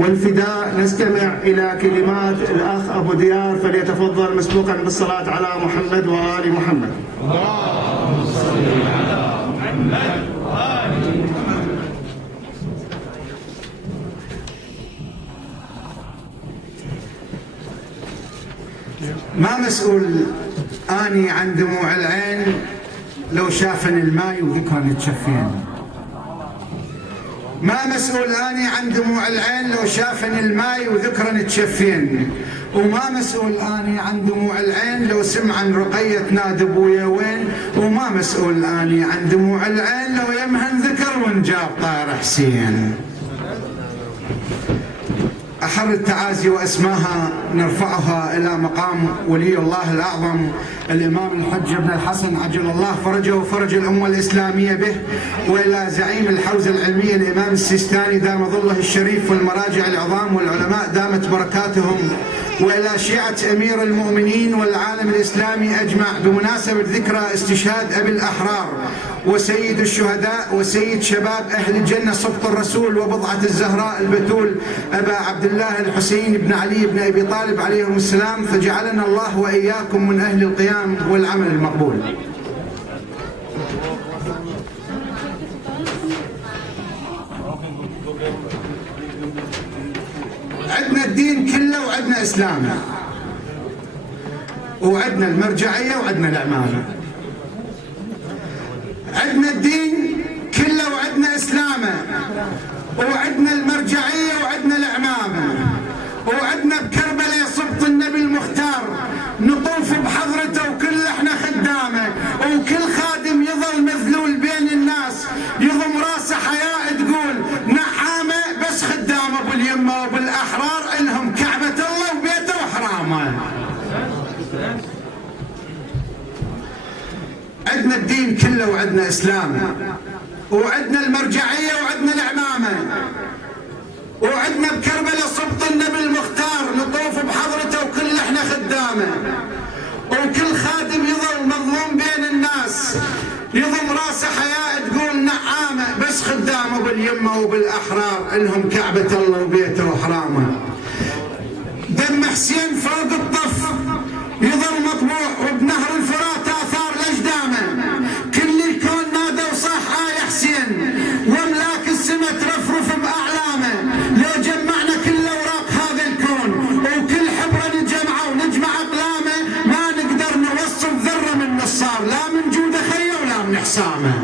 والفداء نستمع إلى كلمات الأخ أبو ديار، فليتفضل مسبوقا بالصلاة على محمد وآل محمد. اللهم صل على محمد وآل محمد. ما مسؤول أني عن دموع العين لو شافن الماي وذكرن تشفين. ما مسؤول أني عن دموع العين لو شافن الماي وذكرن تشفين. وما مسؤول أني عن دموع العين لو سمعن رقية نادي ابويا وين. وما مسؤول أني عن دموع العين لو يمهن ذكر ونجاب طاهر حسين. أحر التعازي وأسماها نرفعها إلى مقام ولي الله الأعظم الإمام الحج بن الحسن عجل الله فرجه وفرج الأمة الإسلامية به، وإلى زعيم الحوزة العلمية الإمام السيستاني دام ظله الشريف، والمراجع العظام والعلماء دامت بركاتهم، وإلى شيعة أمير المؤمنين والعالم الإسلامي أجمع بمناسبة ذكرى استشهاد أبي الأحرار وسيد الشهداء وسيد شباب أهل الجنة صبط الرسول وبضعة الزهراء البتول أبا عبد الله الحسين بن علي بن أبي طالب عليهم السلام، فجعلنا الله وإياكم من أهل القيام والعمل المقبول. عندنا الدين كله وعندنا إسلامه، وعندنا المرجعية وعندنا العمامة. عندنا الدين كله وعندنا إسلامه، وعندنا المرجعية وعندنا العمامة، وعندنا بكربلاء صبط النبي المختار نطوف بحضرته وكل احنا خدامه، وكل خادم يظل مذلول بين الناس يضم راسه حياء تقول نعامه، بس خدامه باليمه وبالاحرار الهم كعبه الله وبيته وحرامه. عندنا الدين كله وعندنا اسلامه، وعندنا المرجعيه وعندنا العمامه، وعندنا بكربلاء صبط النبي المختار نطوف بحضرته وكل احنا خدامه، وكل خادم يظل مظلوم بين الناس يضم راسه حياء تقول نعامه، بس خدامه باليمه وبالاحرار الهم كعبه الله وبيته وحرامه. دم حسين فوق الطف يظل مطبوع، وبنهر الفرات اثار لاجدامه، كل الكون نادى وصاح يا حسين، واملاك السماء ترفرف باعلامه. لو جمعنا كل اوراق هذا الكون وكل حبره نجمعه ونجمع اقلامه، ما نقدر نوصف ذره من نصار، لا من جوده خيه ولا من حسامه.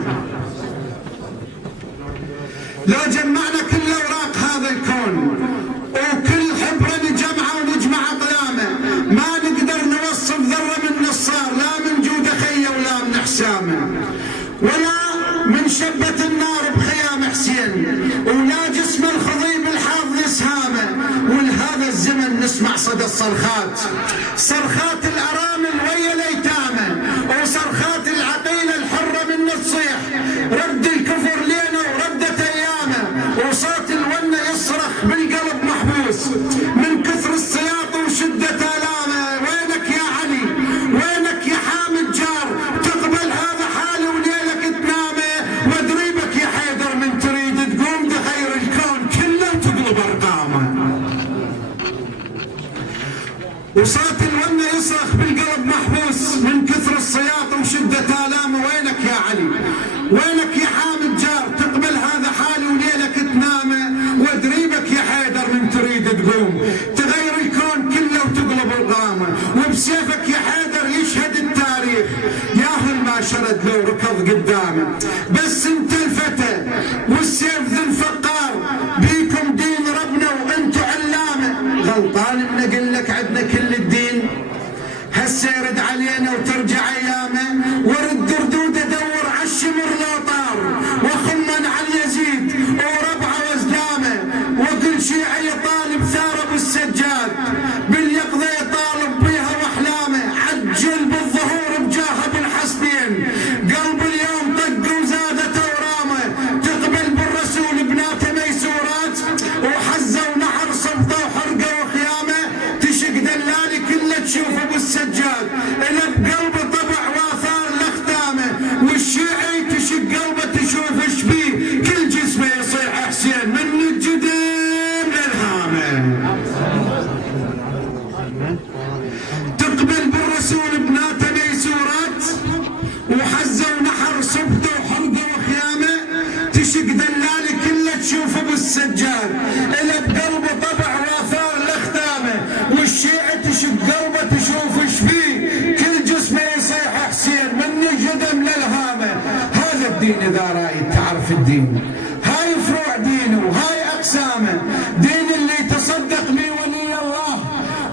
لو جمعنا كل اوراق هذا الكون وكل حبره نجمعه ونجمع اقلامه، ما نقدر نوصف ذره من نصار، لا من جوده خيه ولا من حسامه، ولا من شبه النار بخيام حسين، ولا جسم الخضيب الحاض اسهامه. ولهذا الزمن نسمع صدى الصرخات، صرخات الارامل ويا الايتامه، وصرخات العقيله الحره من تصيح رد الكفر لينا وردت ايامه، وصوت الونه يصرخ بالقلب محبوس من كثر السياط وشده الامه. وينك يا علي وينك يا حامد جار، تقبل هذا حالي وليلك تنامه، وادريبك يا حيدر من تريد تقوم تغير الكون كله وتقلب ارقامه. وصوت الونه يصرخ بالقلب محبوس من كثر السياط وشده الامه. وينك يا علي وينك يا حامد جار، تقبل هذا حالي وليلك تنامه، وادريبك يا حيدر من تريد تقوم تغير الكون كله وتقلب ارقامه. وبسيفك يا حيدر يشهد التاريخ ياهل ما شرد لو ركض قدامه، بس انت الفتى والسيف ذي الفقار، بيكم دين ربنا وانتو علامه. غلطان ان اقول لك عندنا كل الدين، هسه يرد علينا وترجع ايامه، ورد ردود ادور عالشمر لو طار، وخمن على يزيد وربعه وزلامه، وكل شيعي يطالب ثار ابو السجاد باليقظه يطالب بيها واحلامه. عجل بالظهور بجاه ابو الحسنين، قلب اليوم طق وزادت اورامه، تقبل بالرسول بناته ميسورات، وحزه ونحر صمته وحرقه وخيامه. تشق دلالي كله تشوف ابو السجاد الا بقلبه طبع واثار لاختامه، والشيعي تشق قلبه تشوف ايش بيه كل جسمه يصيح حسين من الجديم للهام. السجاد، إلى بقلبه طبع واثار الاختامه، والشيعة تشق قلبه تشوف ايش فيه، كل جسمه يصيح حسين من الجدم للهامه. هذا الدين اذا رايد تعرف الدين، هاي فروع دينه وهاي اقسامه، دين اللي تصدق بيه ولي الله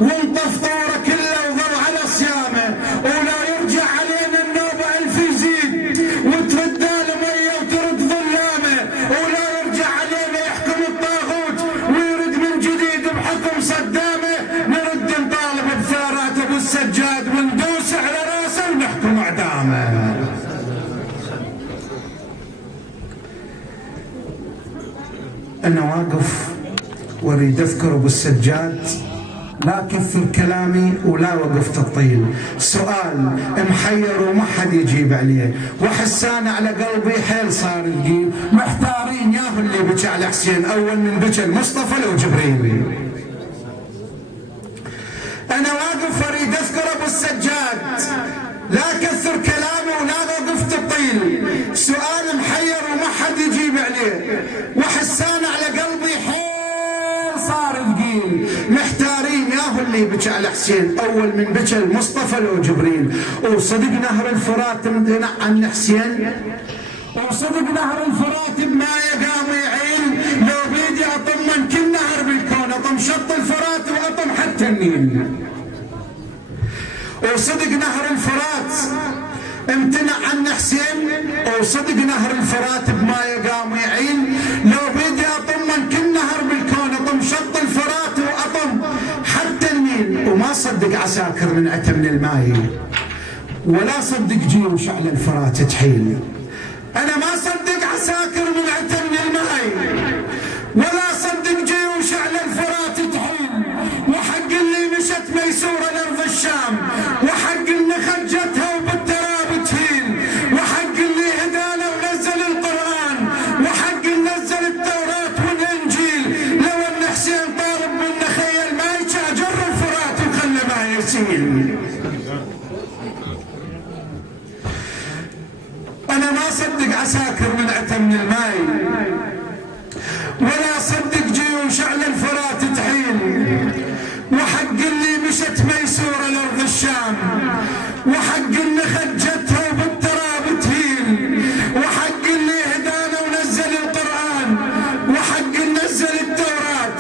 وانطف طوره كله وظل على صيامه، ولا يرجع علينا النوبه الف يزيد وترد الميه وترد ظلامه، ولا يرجع علينا يحكم الطاغوت ويرد من جديد بحكم صدامه، نرد نطالب بثارات ابو السجاد وندوس على راسه ونحكم اعدامه. انا واقف واريد اذكر ابو السجاد، لا كثر كلامي ولا وقفت الطيل، سؤال محير وما حد يجيب عليه، وحسان على قلبي حيل صار الجيل، محتارين ياهو اللي بكى على حسين، اول من بكى المصطفى لو جبريل. انا واقف اريد اذكر ابو السجاد، لا كثر كلامي ولا وقفت الطيل، سؤال محير وما حد يجيب عليه، وحسان على قلبي حيل صار الجيل، محتارين ياهو اللي بكى على حسين، اول من بكى المصطفى لو جبريل. وصدق نهر الفرات امتنع عن حسين، وصدق نهر الفرات بما يقام يعين، لو بيدي اطمن كل نهر بالكون، اطم شط الفرات واطم حتى النيل. وصدق نهر الفرات امتنع عن حسين، وصدق نهر الفرات بما يقام يعين، لو بيدي اطمن كل نهر بالكون، اطم شط الفرات واطم حتى النيل. وما صدق عساكر من عتم من الماي، ولا صدق جيوش على الفرات تحيل. انا ما صدق عساكر من عتم من الماي، ولا صدق جيوش على الفرات تحيل، وحق اللي مشت ميسوره لارض الشام، وحق اللي خجتها وبالتراب تهين، وحق اللي هدانا ونزل القران، وحق اللي نزل التوراه والانجيل، لو ان حسين طالب منا خيل ما يجر الفرات وخلى ما يسيل. انا ما صدق عساكر من عتم من الماي، ولا صدق جيوش على الفرات تحيل، وحق اللي مشت ميسوره لارض الشام، وحق اللي خجتها وبالتراب تهين، وحق اللي هدانا ونزل القران، وحق اللي نزل التوراه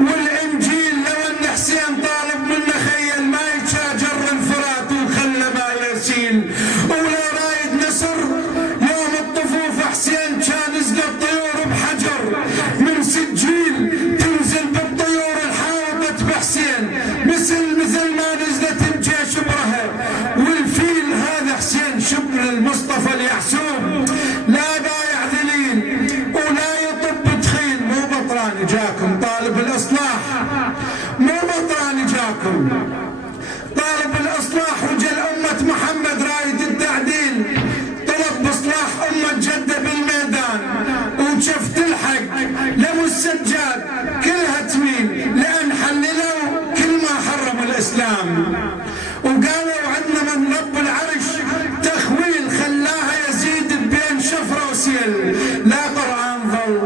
والانجيل، لو ان حسين طالب منا خيل ما يتشاجر الفرات وخلى ما يسيل. ولا رايد نصر يوم الطفوف حسين كان نزل الطيور بحجر من سجيل، تنزل بالطيور الحاوطة بحسين مثل ما نزلت بجيش برها، والفيل هذا حسين شبل المصطفى اليحسوب، لا بايع ذليل ولا يطب تخين، مو بطران جاكم طالب الاصلاح، مو بطران جاكم طالب الاصلاح، وجل امة محمد رايد التعديل، طلب باصلاح امة جدة بالميدان، وشفت الحق لابو السجاد كلها تميل، لان حللوا كل ما حرم الاسلام، وقالوا عندنا من رب العرش تخويل خلاها يزيد بين شفره وسيل، لا قران ظل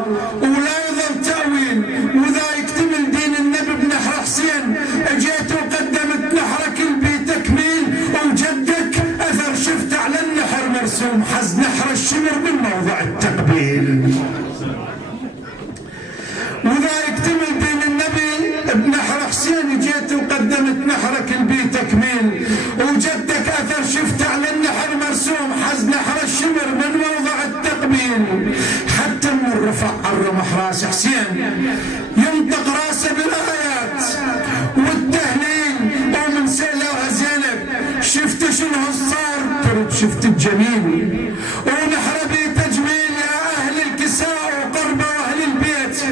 ولا يظل تاويل، وذا يكتمل دين النبي بنحر حسين، اجيت وقدمت نحرك البي تكميل، وجدك اثر شفت على النحر مرسوم، حز نحر الشمر من موضع التقبيل، وذا يكتمل دين النبي بنحر حسين، جيت وقدمت نحرك البي تكميل، وجدك اثر شفت على النحر مرسوم، حز نحر الشمر من موضع التقبيل. حتى من الرفع الرمح راس حسين ينطق راسه بالايات والتهليل، ومن سيلوها زينب شفت شنو صار، ترد شفت الجميل، ونحر بي تجميل يا اهل الكساء وقربه واهل البيت،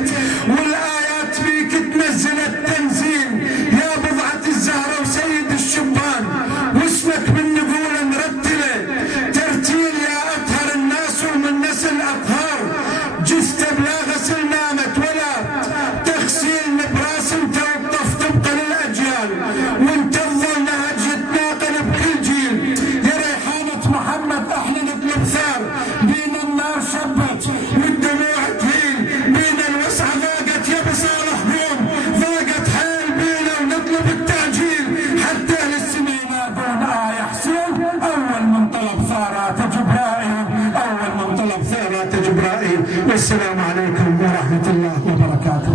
والايات بيك تنزل التنزيل، يا بضعه الزهره وسيد الشبان، واسمك من نقول نرتله ترتيل، يا اطهر الناس ومن نسل اطهار، جثه بلا غسل نامت ولا تغسيل، نبراس انت وطف تبقى للاجيال، وانت تظل نهج يتناقل بكل جيل، يا ريحانه محمد احلى طلب ثروات جبرائيل. والسلام عليكم ورحمة الله وبركاته.